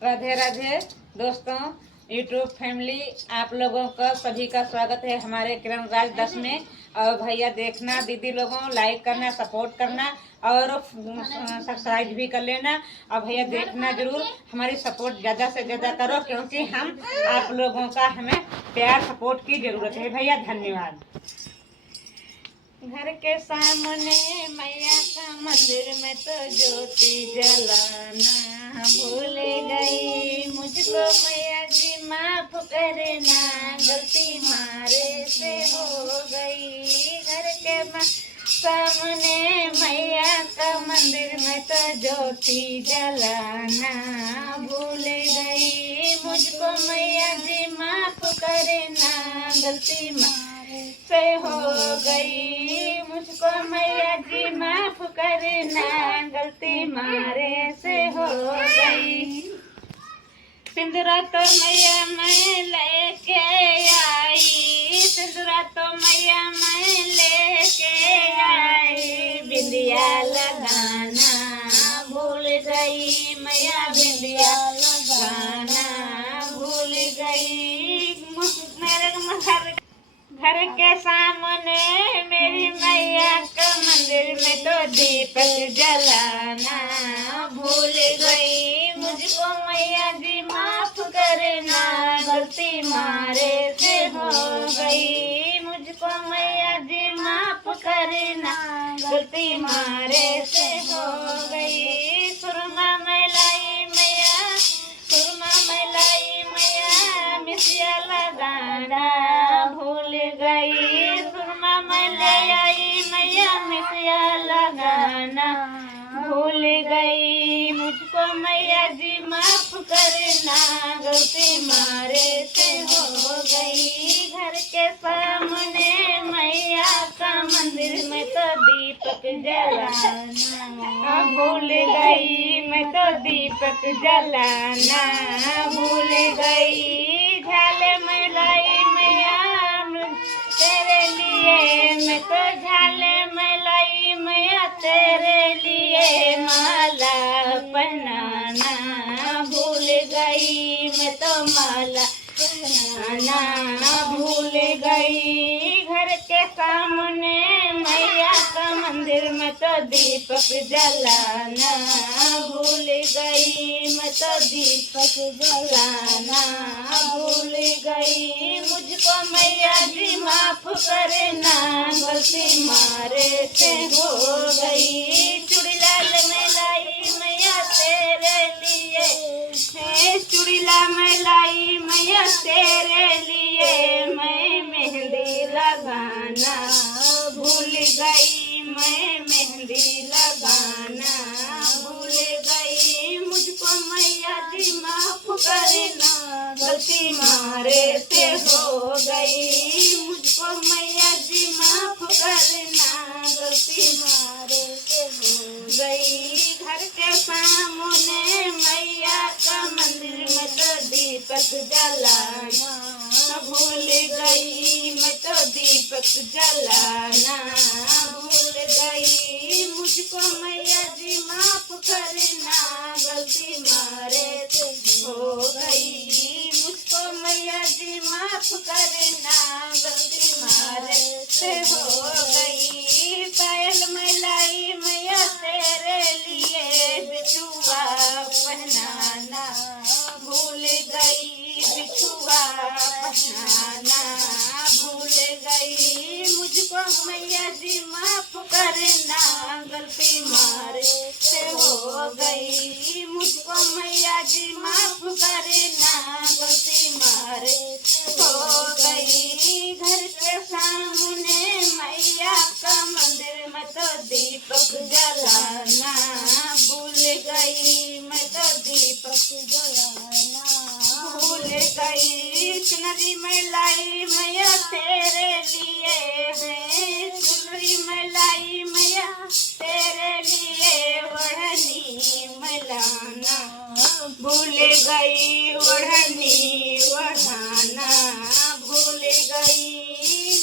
राधे राधे दोस्तों, YouTube family, आप लोगों का सभी का स्वागत है हमारे किरण राज 10 में। और भैया देखना, दीदी लोगों लाइक करना, सपोर्ट करना और सब्सक्राइब भी कर लेना। और भैया देखना जरूर, हमारी सपोर्ट ज़्यादा से ज़्यादा करो क्योंकि हम आप लोगों का हमें प्यार सपोर्ट की ज़रूरत है। भैया धन्यवाद। घर के सामने मैया का मंदिर में तो ज्योति जलाना भूल गई, मुझको मैया जी माफ करना, गलती मारे से हो गई। घर के सामने मैया का मंदिर में तो ज्योति जलाना भूल गई, मुझको मैया जी माफ करना, गलती से हो गई। मुझको मैया जी माफ करना, गलती मारे से हो गई। सिंदूरा तो मैया मैं लेके आई, सिंदूरा तो मैया मैं लेके आई, बिंदिया लगाना भूल गई, मैया बिंदिया लगाना भूल गई। घर के सामने मेरी मैया का मंदिर में तो दीपक जलाना भूल गई, मुझको मैया जी माफ करना, गलती मारे से हो गई। मुझको मैया जी माफ करना, गलती मारे से हो गई। सुरमा में लाई मैया, सुरमा में लाई मैया, मिसिया लगाना भूल गई। सुरमा में ले आई मैया, मिसिया लगाना भूल गई। मुझको मैया जी माफ करना, गलती मारे से हो गई। घर के सामने मैया का मंदिर में तो दीपक जलाना भूल गई, मैं तो दीपक जलाना भूल गई। झाले में लाई मैया तेरे लिए, मैं तो झाले में लाई मैया तेरे लिए, माला पहनाना भूल गई, मैं तो माला पहनाना भूल गई। घर के सामने मैया का मंदिर में तो दीपक जलाना भूल गई, मैं तो दीपक जलाना भूल गई। मुझको मैया जी माफ करना, गलती मारे से हो गई। चूड़ी लाल में लाई मैया तेरे लिए, चूड़ीला में लाई मैया तेरे लिए, मैं मेहंदी लगाना भूल गई, मैं मेहंदी लगाना भूल गई। मुझको मैया जी माफ करना, गलती मारे से हो गई। मुझको मैया जी माफ करना, गलती मारे से हो गई। घर के सामने मैया का मंदिर में तो दीपक जलाना भूल गई, मैं तो दीपक जलाना भूल गई। मुझको मैया जी माफ करना, गलती मारे से हो गई। मुझको मैया जी माफ करना, गलती मारे से हो गई। पायल में लाई मैया तेरे लिए, बिछुआ पहनाना भूल गई, बिछुआ पहनाना भूल गई। मुझको मैया जी माफ करना, गलती मारे से हो गई। मुझको मैया जी माफ करना, गलती मारे से हो गई। घर के सामने मैया का मंदिर में तो दीपक जलाना भूल गई, मैं तो दीपक जलाना भूल गई। चुनरी में लाई मैया तेरे लिए है, चुनरी में लाई मैया तेरे लिए, ओढ़नी में लाना भूल गई, ओढ़नी ओढ़ाना भूल गई।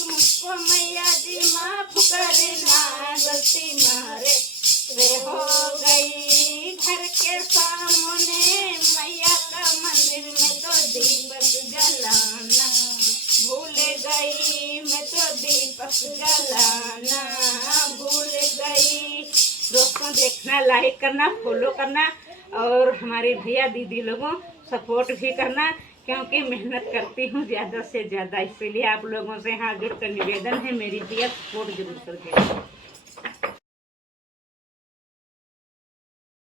मुझको मैया जी माफ करना, गलती मारे से हो गई। घर के सामने मैया दीपक जलाना भूल गई। दोस्तों देखना, लाइक करना, फॉलो करना और हमारे भैया दीदी लोगों सपोर्ट भी करना, क्योंकि मेहनत करती हूँ ज़्यादा से ज़्यादा, इसीलिए आप लोगों से हाथ जोड़ कर निवेदन है मेरी भैया सपोर्ट जरूर करके।